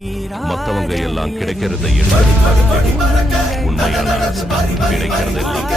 மத்தவங்க எல்லாம் கிடைக்கிறது என்பதற்காக உண்மையான கிடைக்கிறது எல்லாம்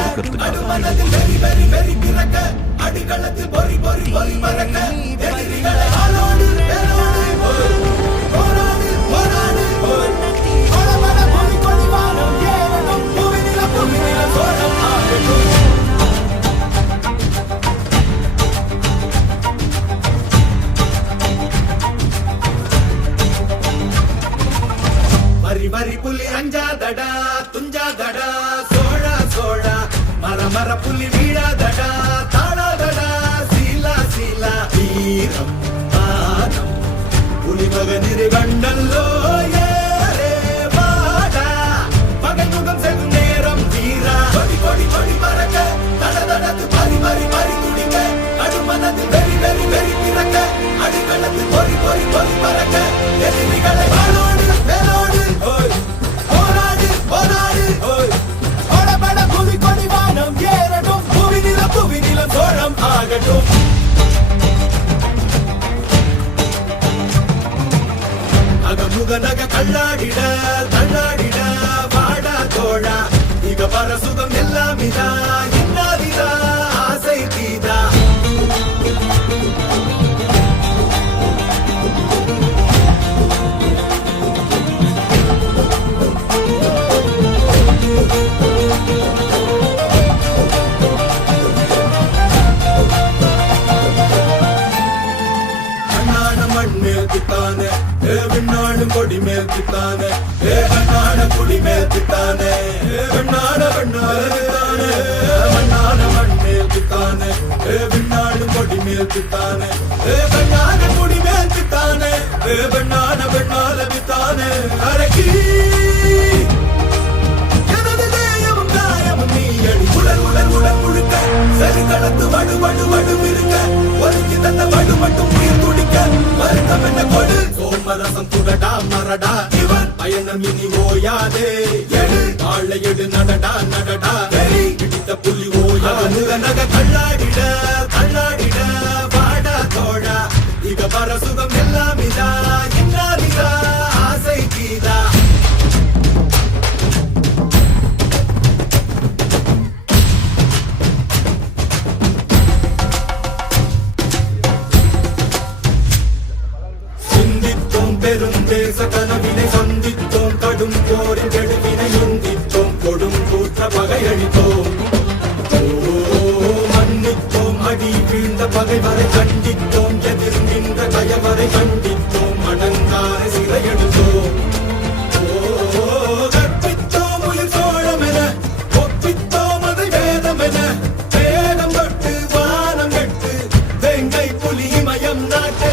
வரி புலி அஞ்சாதடா துஞ்சாதடா சோழா சோழா மர புலி வீழாதடா தாழாதடா சீலா சீலா வீரம் மானம் புலி மகனிரு கண்டல்லோ ஏரே வாடா பகல் முகம் செல்லும் நேரம் வீரா கொடி கொடி கொடி பறக்க தட தடத்து பறி பறி பறி துடிக்க அடுமனது வெறி வெறி வெறி பிறக்க அடிகளத்து பொறி பொறி பொறி பறக்க எதிரிகளை வாழோடு வேலோடு போராடு போராடு ஓடபட புவி கொடி வானம் ஏறட்டும் புவி நிலம் சோழம் ஆகட்டும் அகமுக நக கல்லாடிட தள்ளாடிட வாடா தோழா இக வர சுகம் எல்லாம் இதா இன்னாதிதா ஆசை தீதா கொடி மேல் பித்தானே வண்ணான குடி மேல் பித்தானே வண்ணான வண்ணான வண்ணான மண் மேல் பித்தானே விண்ணாடு கொடி மேல் பித்தானே வண்ணான குடி மேல் பித்தானே வண்ணான வண்ணால பித்தானே அரக்கி எனது தேயமும் காயமும் நீ அடி உடல் உடல் உடல் முழுக்க சரி கலந்து வடு வடு வடு இருக்க ஒதுக்கி தந்த வடு மட்டும் உயிர் துடிக்க வருத்தம் என்ன கொடு சோமரசம் துடடா மரடா இவன் பயணம் இனி ஓயாதே எடு வாழை எடு நடடா நடடா வெறி பிடித்த புலி ஓயா நக கல்லாடிட கல்லாடிட வாடா தோழா இக வர சுகம் எல்லாம் இதா இன்னாதிதா ஆசை கீதா பெருந்தேச கனவினை சந்தித்தோம் கடும் போரின் கெடுவினை உந்தித்தோம் கொடும் கூற்ற பகையளித்தோம் மன்னித்தோம் அடி வீழ்ந்த பகைவரை கண்டித்தோம் எதிர் நின்ற கயவரை கண்டித்தோம் அடங்காரை சிறையெடுத்தோம் கற்பித்தோம் உயிர் சோழம் என ஒப்பித்தோம் அதை வேதம் என வேதம் தொட்டு வானம் கட்டு வேங்கை புலி மயம் நாட்டு